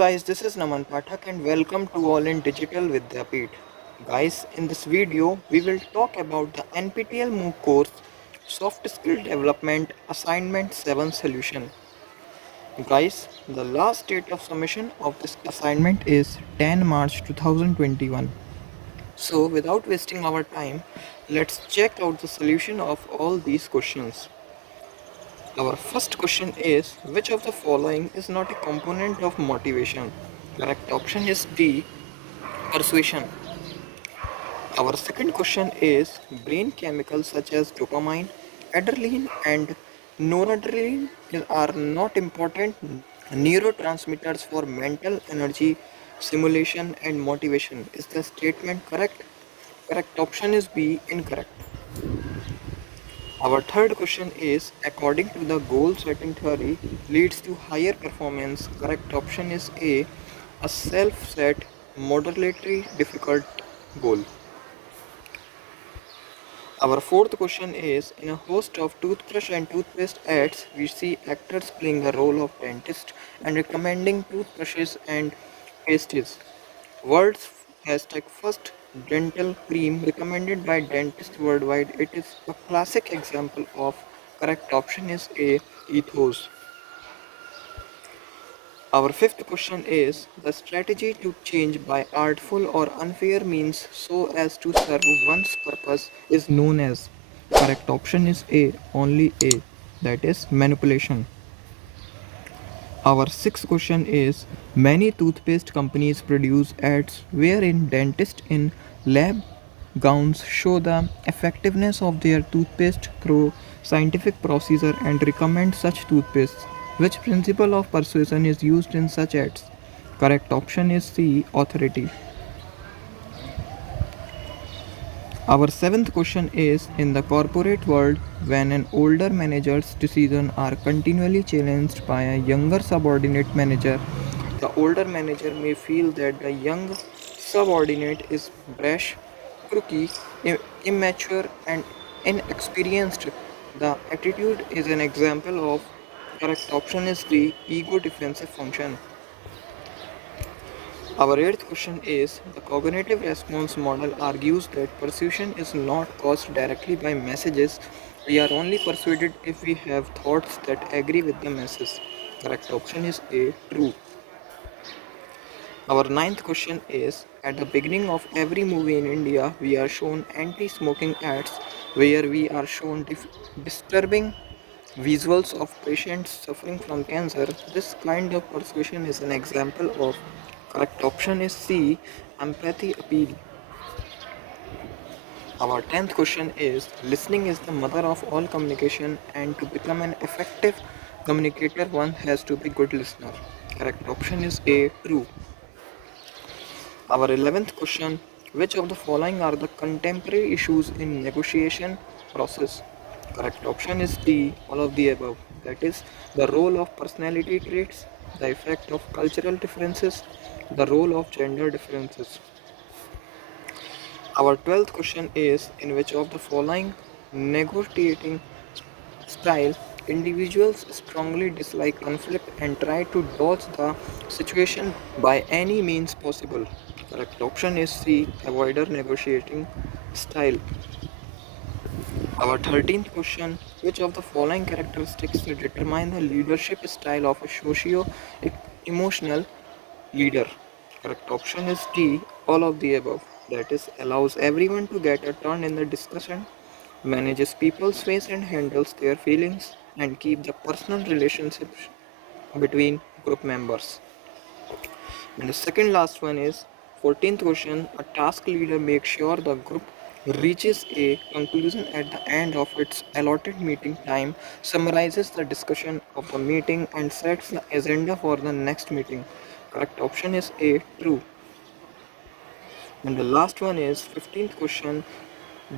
guys, this is Naman Pathak and welcome to All in Digital Vidyapeeth. Guys, in this video, we will talk about the NPTEL MOOC course Soft Skill Development Assignment 7 Solution. Guys, the last date of submission of this assignment is 10 March 2021. So, without wasting our time, let's check out the solution of all these questions. Our first question is, which of the following is not a component of motivation? Correct option is D, persuasion. Our second question is, brain chemicals such as dopamine, adrenaline and noradrenaline are not important neurotransmitters for mental energy, simulation and motivation. Is the statement correct? Correct option is B, incorrect. Our third question is, according to the goal setting theory leads to higher performance. Correct option is a self-set moderately difficult goal. Our fourth question is, in a host of toothbrush and toothpaste ads, we see actors playing the role of dentist and recommending toothbrushes and pastes. World's hashtag first dental cream recommended by dentists worldwide. It is a classic example of correct option is A, ethos. Our fifth question is, the strategy to change by artful or unfair means so as to serve one's purpose is known as. Correct option is A, only A, that is manipulation. Our sixth question is, many toothpaste companies produce ads wherein dentists in lab gowns show the effectiveness of their toothpaste through scientific procedure and recommend such toothpaste. Which principle of persuasion is used in such ads? Correct option is C, authority. Our seventh question is, in the corporate world, when an older manager's decisions are continually challenged by a younger subordinate manager, the older manager may feel that the young subordinate is brash, crooky, immature, and inexperienced. The attitude is an example of. Correct option is the ego defensive function. Our eighth question is, the cognitive response model argues that persuasion is not caused directly by messages. We are only persuaded if we have thoughts that agree with the message. Correct option is A, true. Our ninth question is, at the beginning of every movie in India, we are shown anti-smoking ads where we are shown disturbing visuals of patients suffering from cancer. This kind of persuasion is an example of. Correct option is C, empathy appeal. Our 10th question is, listening is the mother of all communication and to become an effective communicator one has to be good listener. Correct option is A, true. Our 11th question, which of the following are the contemporary issues in negotiation process? Correct option is D, all of the above. That is, the role of personality traits, the effect of cultural differences, the role of gender differences. Our 12th question is, in which of the following negotiating style individuals strongly dislike conflict and try to dodge the situation by any means possible? Correct option is C, avoider negotiating style. Our 13th question, which of the following characteristics determine the leadership style of a socio-emotional leader? Correct option is D, all of the above. That is, allows everyone to get a turn in the discussion, manages people's face and handles their feelings, and keep the personal relationships between group members. And the second last one is 14th question, a task leader makes sure the group reaches a conclusion at the end of its allotted meeting time, summarizes the discussion of the meeting and sets the agenda for the next meeting. Correct option is A, true. And the last one is 15th question,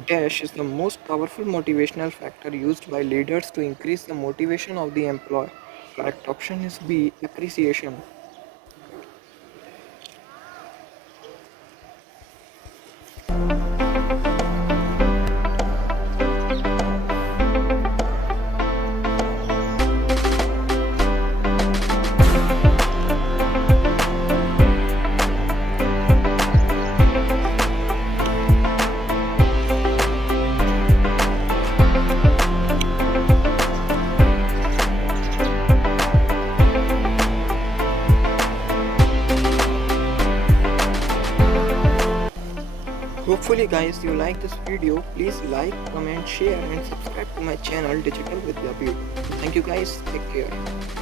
dash is the most powerful motivational factor used by leaders to increase the motivation of the employee. Correct option is B, appreciation. Hopefully guys you like this video. Please like, comment, share and subscribe to my channel Digital Vidya Beauty. Thank you guys. Take care.